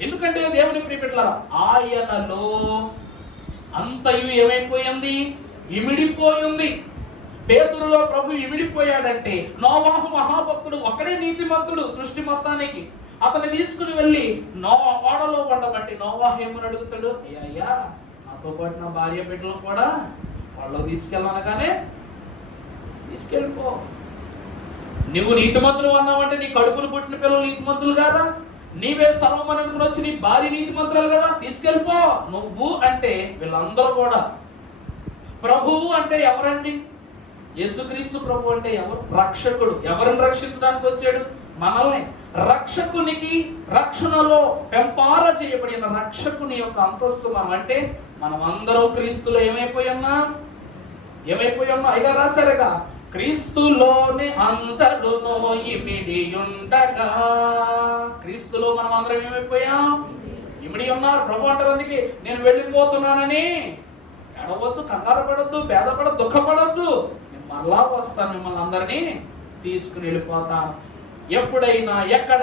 ఎందుకంటే దేవుని ప్రియపెట్టలారా, ఆయనలో అంతయు ఏమైపోయింది? ఇమిడిపోయింది. పేతురులో ప్రభు ఇమిడిపోయాడంటే, నోవాహు మహాభక్తుడు, ఒక్కడే నీతిమంతుడు సృష్టి మొత్తానికి. అతన్ని తీసుకుని వెళ్ళి ఓడలో ఉండబట్టి నోవాహు ఏమని అడుగుతాడు? అయ్యా, నాతో పాటు నా భార్య బిడ్డలను కూడా వాళ్ళు తీసుకెళ్ళనగానే తీసుకెళ్ళిపో. నువ్వు నీతిమంతులు అన్నావంటే నీ కడుపును పుట్టిన పిల్లలు నీతిమంతులు కాదా? నీవే సర్వమని అనుకుని వచ్చి నీ భార్య నీతిమంతురాలు కదా, తీసుకెళ్ళిపో. నువ్వు అంటే వీళ్ళందరూ కూడా. ప్రభువు అంటే ఎవరండి? యేసుక్రీస్తు ప్రభు అంటే ఎవరు? రక్షకుడు. ఎవరిని రక్షించడానికి వచ్చాడు? మనల్ని. రక్షకునికి రక్షణలో పెంపార చేయబడిన రక్షకుని యొక్క అంతస్తు మనం. అంటే మనం అందరూ క్రీస్తులో ఏమైపోయి ఉన్నాం? అయ్యగా రాశారుగా, క్రీస్తులోని అందరును ఇమిడి ఉండగా. క్రీస్తులో మనం అందరం ఏమైపోయాం? ఇమిడి ఉన్నారు. ప్రభు అంటారు అందుకే, నేను వెళ్ళిపోతున్నానని ఎడవద్దు, కంగారు పడద్దు, భేదపడద్దు, దుఃఖపడద్దు. నేను మరలా వస్తాను, మిమ్మల్ని అందరినీ తీసుకుని వెళ్ళిపోతాను. ఎప్పుడైనా ఎక్కడ